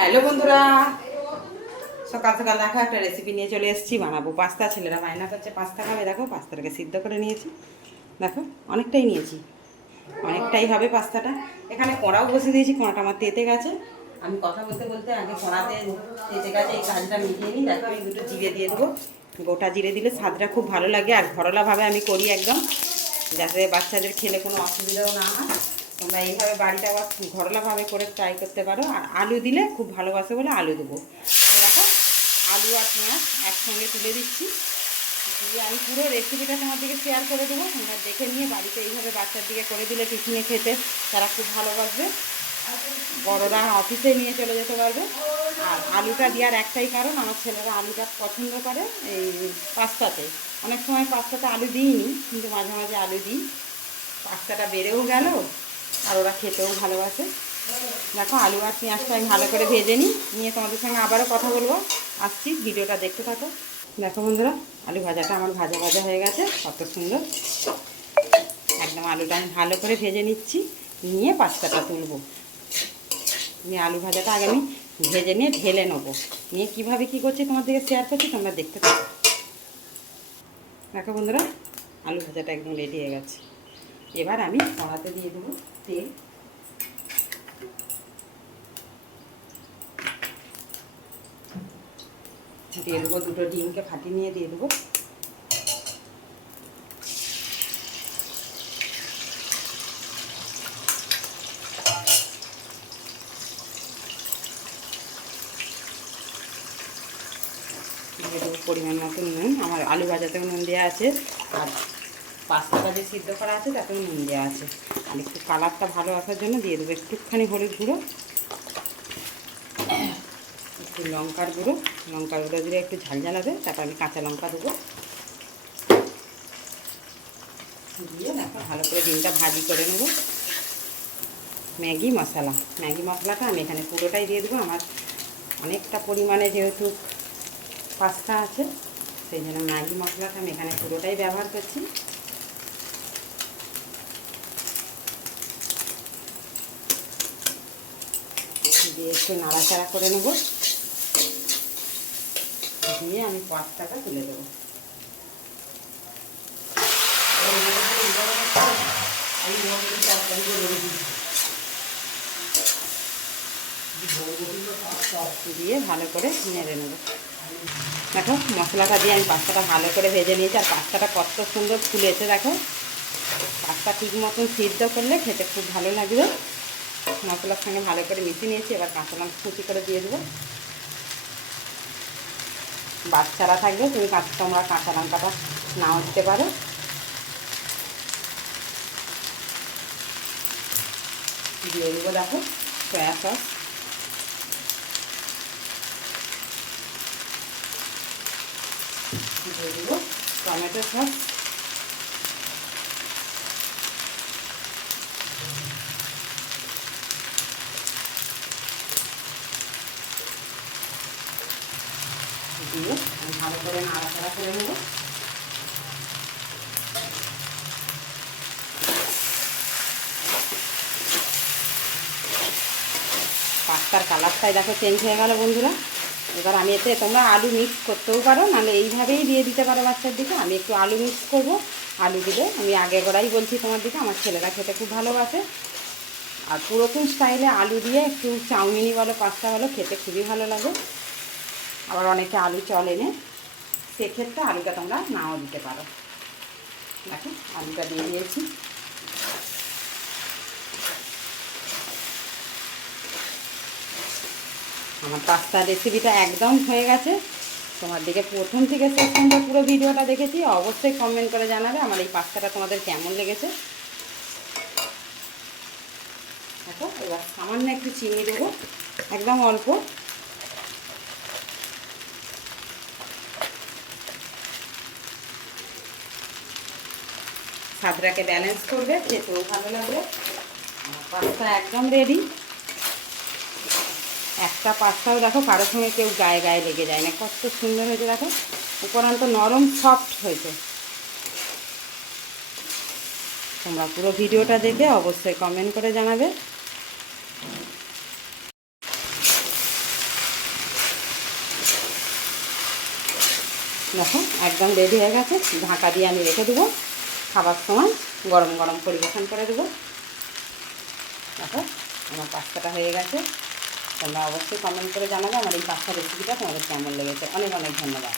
Hello বন্ধুরা, সকাল সকাল দেখো একটা রেসিপি নিয়ে চলে এসেছি। বানাবো পাস্তা। ছেলেরা বায়না করছে পাস্তা খাবে। দেখো পাস্তাটাকে সিদ্ধ করে নিয়েছি। দেখো অনেকটাই নিয়েছি, অনেকটাই হবে পাস্তাটা। এখানে কড়াও বসে দিয়েছি, কড়াটা আমার তেতে গেছে। আমি কথা বলতে বলতে আগে কড়াতে তেতে গেছে, এই কাজটা মিটিয়ে নিই। দেখো আমি দুটো জিরে দিয়ে দেবো। গোটা জিরে দিলে স্বাদটা খুব ভালো লাগে, আর ঘরোলাভাবে আমি করি একদম, যাতে বাচ্চাদের খেলে কোনো অসুবিধাও না হয়। তোমরা এইভাবে বাড়িতে আবার ঘরোলাভাবে করে ট্রাই করতে পারো। আর আলু দিলে খুব ভালোবাসে বলে আলু দেবো। দেখো আলু আর পেঁয়াজ একসঙ্গে তুলে দিচ্ছি, দিয়ে আমি পুরো রেসিপিটা তোমার দিকে শেয়ার করে দেবো। তোমরা দেখে নিয়ে বাড়িতে এইভাবে বাচ্চার দিকে করে দিলে টিফিনে খেতে তারা খুব ভালোবাসবে, বড়রা অফিসে নিয়ে চলে যেতে পারবে। আর আলুটা দেওয়ার একটাই কারণ, আমার ছেলেরা আলুটা পছন্দ করে এই পাস্তাতে। অনেক সময় পাস্তাতে আলু দিইনি, কিন্তু মাঝে মাঝে আলু দিই। পাস্তাটা বেড়েও গেল আর ওরা খেতেও ভালোবাসে। দেখো আলু আর পেঁয়াজটা আমি ভালো করে ভেজে নিয়ে তোমাদের সঙ্গে আবারও কথা বলবো। আসছি, ভিডিওটা দেখতে থাকো। দেখো বন্ধুরা, আলু ভাজাটা আমার ভাজা ভাজা হয়ে গেছে, কত সুন্দর। একদম আলুটা আমি ভালো করে ভেজে নিচ্ছি, নিয়ে পাস্তাটা তুলবো। নিয়ে আলু ভাজাটা আগে আমি ভেজে নিয়ে ঢেলে নেবো, নিয়ে কীভাবে কী করছি তোমাদেরকে শেয়ার করছি, তোমরা দেখতে থাকো। দেখো বন্ধুরা, আলু ভাজাটা একদম রেডি হয়ে গেছে। এবার আমি কড়াতে দিয়ে দেবো তেল। দিয়ে দেবো দুটো ডিমকে ফাটিয়ে নিয়ে দিয়ে দেবো। দিয়ে দেবো পরিমাণ মতো নুন। আমার আলু ভাজাতেও নুন দেওয়া আছে, আর পাস্তাটা যে সিদ্ধ করা আছে তাতেও নুন দেওয়া আছে। আর একটু কালারটা ভালো আসার জন্য দিয়ে দেবো একটুখানি হলুদ গুঁড়ো, একটু লঙ্কার গুঁড়ো। লঙ্কার গুঁড়ো দিলে একটু ঝাল ঝাল হবে। তারপর আমি কাঁচা লঙ্কা দেবো, দিয়ে তারপর ভালো করে ডিমটা ভাজি করে নেবো। ম্যাগি মশলা, ম্যাগি মশলাটা আমি এখানে পুরোটাই দিয়ে দেবো। আমার অনেকটা পরিমাণে যেহেতু পাস্তা আছে, সেই জন্য ম্যাগি মশলাটা আমি এখানে পুরোটাই ব্যবহার করছি। দিয়ে একটু নাড়াচাড়া করে নেব, দিয়ে আমি পাস্তাটা তুলে দেবো। দিয়ে ভালো করে নেড়ে নেব। দেখো মশলাটা দিয়ে আমি পাস্তাটা ভালো করে ভেজে নিয়েছি, আর পাস্তাটা কত সুন্দর ফুলেছে। দেখো পাস্তা ঠিক মতন সিদ্ধ করলে খেতে খুব ভালো লাগবে। মশলার সঙ্গে ভালো করে মিশিয়ে নিয়েছি। এবার কাঁচা লঙ্কা কুচি করে দিয়ে দেবো। বাচ্চারা থাকবে তোমরা কাঁচা লঙ্কাটা নাও দিতে পারো। দিয়ে দেবো দেখো সয়া সস, দিয়ে দেবো টমেটো সস, দিয়ে আমি ভালো করে নাড়াচাড়া করে নেব। পাস্তার কালারটাই দেখো চেঞ্জ হয়ে গেল বন্ধুরা। এবার আমি এতে তোমরা আলু মিক্স করতেও পারো, নাহলে এইভাবেই দিয়ে দিতে পারো বাচ্চার দিকে। আমি একটু আলু মিক্স করবো। আলু দিলে আমি আগের গোড়াই বলছি তোমার দিকে, আমার ছেলেরা খেতে খুব ভালোবাসে। আর পুরোপুরি স্টাইলে আলু দিয়ে একটু চাউমিনি বলো পাস্তা বলো খেতে খুবই ভালো লাগে। আবার অনেকে আলু চলে না, সেক্ষেত্রে আলুটা তোমরা নাও দিতে পারো। দেখো আলুটা দিয়ে দিয়েছি। আমার পাস্তা রেসিপিটা একদম হয়ে গেছে। তোমার দিকে প্রথম থেকে শেষ পর্যন্ত পুরো ভিডিওটা দেখেছি, অবশ্যই কমেন্ট করে জানাবে আমার এই পাস্তাটা তোমাদের কেমন লেগেছে। দেখো এবার সামান্য একটু চিনি দেবো, একদম অল্প। স্বাদটাকে ব্যালেন্স করবে, খেতেও ভালো লাগবে। পাস্তা একদম রেডি। একটা পাস্তাও দেখো কারোর সঙ্গে কেউ গায়ে গায়ে লেগে যায় না, কত সুন্দর হয়েছে। দেখো উপরান্ত নরম সফট হয়েছে। তোমরা পুরো ভিডিওটা দেখে অবশ্যই কমেন্ট করে জানাবে। দেখো একদম রেডি হয়ে গেছে। ঢাকা দিয়ে আমি রেখে দেবো, খাবার সময় গরম গরম পরিবেশন করে দেবো। দেখো আমার পাস্তাটা হয়ে গেছে। তোমরা অবশ্যই কমেন্ট করে জানাবে আমার এই পাস্তা রেসিপিটা তোমাদের কেমন লেগেছে। অনেক অনেক ধন্যবাদ।